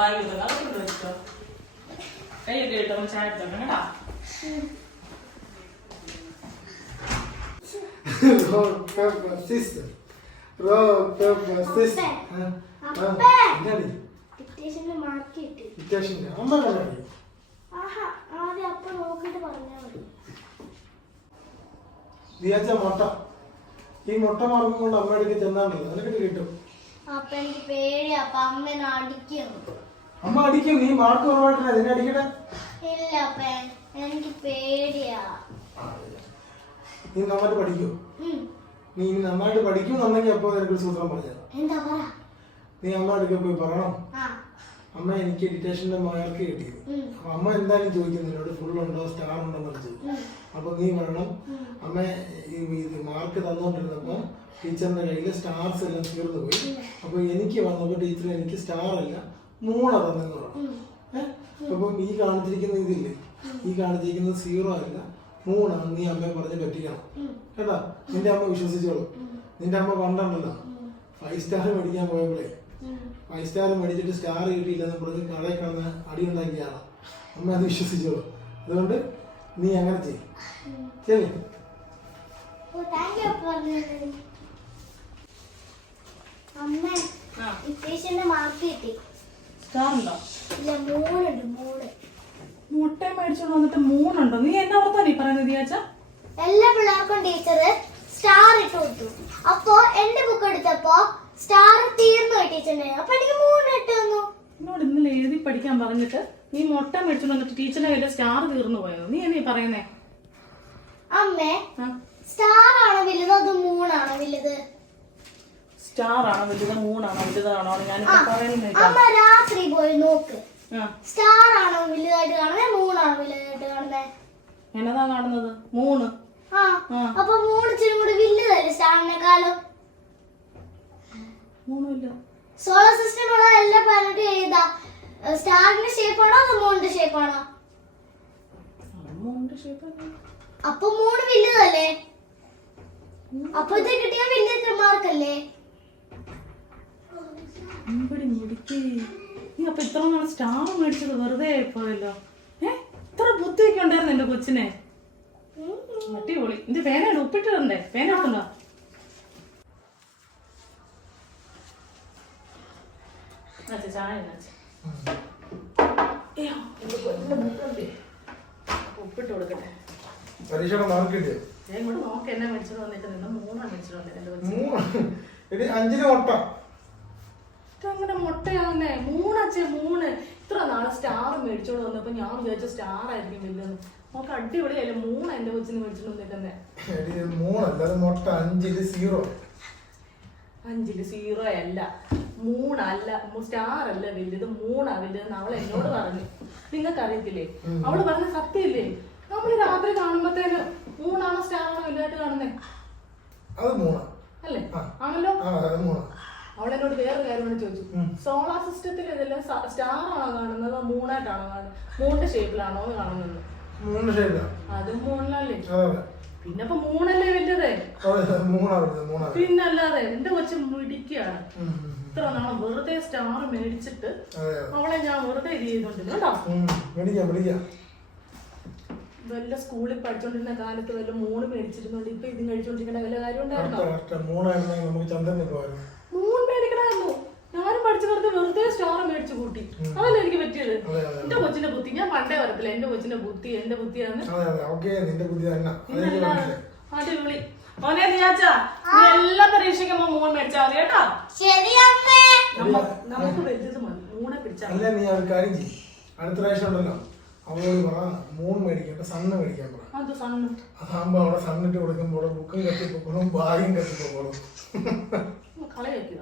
Bag ഇടുന്നത് അതൊക്കെ വെച്ചോ. കൈയൊക്കെ ഇട്ടോ ചായ എടുത്തോണം കേട്ടാ. Rock, paper, scissors. Rock, paper, scissors. ഡിക്റ്റേഷനിൽ മാർക്ക് കിട്ടി. ഡിക്റ്റേഷനിൽ അമ്മ കണ്ടു. ആഹാ ആദ്യം അപ്പം നോക്കിയിട്ട് പറഞ്ഞാൽ മതി. ദിയാച്ച മുട്ട. ഈ മുട്ട മാർക്കും കൊണ്ട് അമ്മയുടെ ചെന്നാണല്ലോ നിനക്കിട്ട് കിട്ടും. അപ്പൊ എനിക്ക് പേടിയാ. അപ്പൊ അമ്മേനെ അടിക്കും. അമ്മ അടിക്കും. നീ മാർക്ക് കുറവായിട്ടില്ല നിന്നെ അടിക്കട്ടെ. ഇല്ല അപ്പ എനിക്ക് പേടിയാ. നീ നന്നായിട്ട് പഠിക്കൂ. നീ നന്നായിട്ട് പഠിക്കുന്നുണ്ടെങ്കിൽ അപ്പൊ നിനക്കൊരു സൂത്രം പറഞ്ഞത്. എന്താ പറ? നീ അമ്മയോടൊക്കെ പോയി പറയണം, അമ്മ എനിക്ക് ഡിറ്റേഷന്റെ മാർക്ക് കിട്ടിയത്. അപ്പൊ അമ്മ എന്തായാലും ചോദിക്കും നിന്നോട് ഫുൾ ഉണ്ടോ സ്റ്റാർ ഉണ്ടോ എന്ന് ചോദിക്കും. അപ്പൊ നീ പറയണം, അമ്മ ഇത് മാർക്ക് തന്നോണ്ടിരുന്നപ്പോ ടീച്ചറിന്റെ കയ്യില് സ്റ്റാർസ് എല്ലാം തീർന്നു പോയി. അപ്പൊ എനിക്ക് വന്നപ്പോ ടീച്ചർ എനിക്ക് സ്റ്റാർ അല്ല 3 തന്നെന്ന് പറഞ്ഞു. അപ്പം ഈ കാണിച്ചിരിക്കുന്ന ഇതില്ലേ, ഈ കാണിച്ചിരിക്കുന്നത് 0 അല്ല 3 നീ അമ്മയെ പറഞ്ഞ് പറ്റിക്കണം കേട്ടാ. നിന്റെ അമ്മ വിശ്വസിച്ചോളൂ. നിന്റെ അമ്മ പണ്ടുണ്ടല്ലോ 5 സ്റ്റാർ മേടിക്കാൻ പോയപ്പോഴേ 5 സ്റ്റാർ മേടിച്ചിട്ട് സ്റ്റാർ കിട്ടിയില്ലെന്ന് പറഞ്ഞ് കടയിൽ കിടന്ന് അടി ഉണ്ടാക്കിയാണ്. അമ്മ അത് വിശ്വസിച്ചോളൂ. അതുകൊണ്ട് നീ അങ്ങനെ ചെയ്യും. ശരി. മാർക്ക് കിട്ടി. സ്റ്റാർ ഉണ്ടോ? ഇല്ല 3 ഉണ്ട്. 3 മുട്ട മേടിച്ചോണ്ട് വന്നിട്ട് 3 ഉണ്ടോ? നീ എന്നാ ഓർത്താ നീ പറയുന്നത് ദിയാച്ച? എല്ലാ പിള്ളേർക്കും ടീച്ചർ സ്റ്റാർ ഇട്ട് കൊടുത്തു. അപ്പൊ എന്റെ ബുക്ക് എടുത്തപ്പോ സ്റ്റാർ തീർന്നു ടീച്ചറിന്. അപ്പൊ എനിക്ക് 3 ഇട്ട് തന്നു. എന്നോട് ഇന്നലെ എഴുതി പഠിക്കാൻ പറഞ്ഞിട്ട് നീ മുട്ട മേടിച്ചോണ്ട് വന്നിട്ട് ടീച്ചറിന്റെ കയ്യില് സ്റ്റാർ തീർന്നു പോയോ? നീ എന്നീ പറയുന്നേ? അമ്മേ സ്റ്റാർ ആണോ വലുത് അത് 3 ആണോ വലുത്? സ്റ്റാർ ആണോ വലുത് 3 ആണോ വലുതാണോ ഞാൻ പറയുന്നത്? അമ്മ രാത്രി പോയി നോക്ക്. സ്റ്റാർ ആണോ വലുതായിട്ട് കാണുന്നത് 3 ആണോ വലുതായിട്ട് കാണുന്നത്? എന്നതാ കാണുന്നത്? 3. അപ്പൊ 3 ഇച്ചിരി കൂടി വലുതല്ലേ സ്റ്റാറിനെക്കാളും? 3 ഇല്ല. സോളാർ സിസ്റ്റം ഉള്ള എല്ലാ പ്ലാനറ്റും ഏതാ? സ്റ്റാറിന്റെ ഷേപ്പ് ആണോ അതോ മൂണിന്റെ ഷേപ്പ് ആണോ? അപ്പൊ 3 വലുതല്ലേ? അപ്പൊ ഇത് കിട്ടിയ വലിയ മാർക്കല്ലേ? നീ അപ്പൊ ഇത്ര നാളെ സ്റ്റാർ മേടിച്ചത് വെറുതെ ആയിപ്പോയല്ലോ. ഇത്ര ബുദ്ധിയൊക്കെ ഉണ്ടായിരുന്നു എന്റെ കൊച്ചിനെ. അടിപൊളി. എന്റെ പേന ഉപ്പിട്ട് തന്നേ. പേന എടുക്കുന്നോ? ചായ ഉപ്പിട്ട് കൊടുക്കട്ടെ. പരീക്ഷയുടെ മാർക്ക് കിട്ടിയോ? ഇങ്ങോട്ട് നോക്ക് എന്നെ മേടിച്ചത് വന്നിട്ട് നിന്ന് 3 മേടിച്ചത് വന്നിട്ട് എന്റെ കൊച്ചിന്. 5 മുട്ട. അങ്ങനെ മുട്ടയാവുന്നേ 3 അച്ഛേ 3. ഇത്ര നാളെ സ്റ്റാർ മേടിച്ചോണ്ട് വന്നപ്പോ ഞാൻ വിചാരിച്ച സ്റ്റാർ ആയിരിക്കും വലുതെന്ന്. നോക്ക് അടിപൊളിയല്ലേ 3 എന്റെ കൊച്ചിന് മേടിച്ചോണ്ട് വന്നിട്ടന്നെ. 3 അല്ല മുട്ട 5 0. 5 0 അല്ല 3 അല്ല സ്റ്റാർ അല്ല വലുത് 3 വലുതെന്ന് അവൾ എന്നോട് പറഞ്ഞു. നിങ്ങൾക്ക് അറിയത്തില്ലേ? അവള് പറഞ്ഞ സത്യമില്ലേ? നമ്മള് രാത്രി കാണുമ്പോഴത്തേന് 3 ആണോ സ്റ്റാർ ആണോ വലുതായിട്ട് കാണുന്നേ? അത് 3 അല്ലേ? ആണല്ലോ. അവളെന്നോട് വേറെ കാര്യം ചോദിച്ചു. സോളാർ സിസ്റ്റത്തിൽ ഇതെല്ലാം സ്റ്റാർ ആണോ കാണുന്നത് 3 ആയിട്ടാണോ കാണുന്നത്? 3ന്റെ ഷേപ്പിലാണോ കാണുന്നത്? 3 ഷേപ്പിലാ. അത് 3 പിന്നെ 3 അല്ലേ വലുത്? പിന്നല്ലാതെ എന്റെ കൊച്ചു മിടിക്കാണ്. ഇത്ര നാളെ വെറുതെ സ്റ്റാർ മേടിച്ചിട്ട് അവളെ ഞാൻ വെറുതെ ഇത് ചെയ്തോണ്ടിരുന്നു കേട്ടോ. വല്ല സ്കൂളിൽ പഠിച്ചോണ്ടിരുന്ന കാലത്ത് വല്ല 3 മേടിച്ചിരുന്നോണ്ട് ഇപ്പൊ ഇതും കഴിച്ചോണ്ടിരിക്കേണ്ട വല്ല കാര്യം ഉണ്ടായിരുന്നോ? 3 മേടിക്കണമായിരുന്നു. ഞാനും പഠിച്ചു വെറുതെ സ്റ്റാർ മേടിച്ചു കൂട്ടി. അതല്ലേ എനിക്ക് പറ്റിയത്. എന്റെ കൊച്ചിന്റെ ബുദ്ധി ഞാൻ പണ്ടേ വരത്തില്ല. എന്റെ കൊച്ചിന്റെ ബുദ്ധി എന്റെ ബുദ്ധിയാണ്. അടിപൊളി. മോനെ ദിയാച്ചാ നീ എല്ലാ പരീക്ഷയ്ക്കും 3 മേടിച്ചാൽ മതി കേട്ടോ. നമുക്ക് വലുത് മതി. 3 പിടിച്ചാൽ അടുത്ത പ്രാവശ്യം ഉണ്ടല്ലോ അവളോട് പറ 3 മേടിക്കട്ടെ, സണ്ണ് മേടിക്കാൻ പറ. അതാകുമ്പോ അവിടെ സണ്ണിട്ട് കൊടുക്കുമ്പോൾ ബുക്കും കത്തിപ്പോക്കോളും ബാഗും കത്തിപ്പോക്കോളും. കളി വെക്കുക.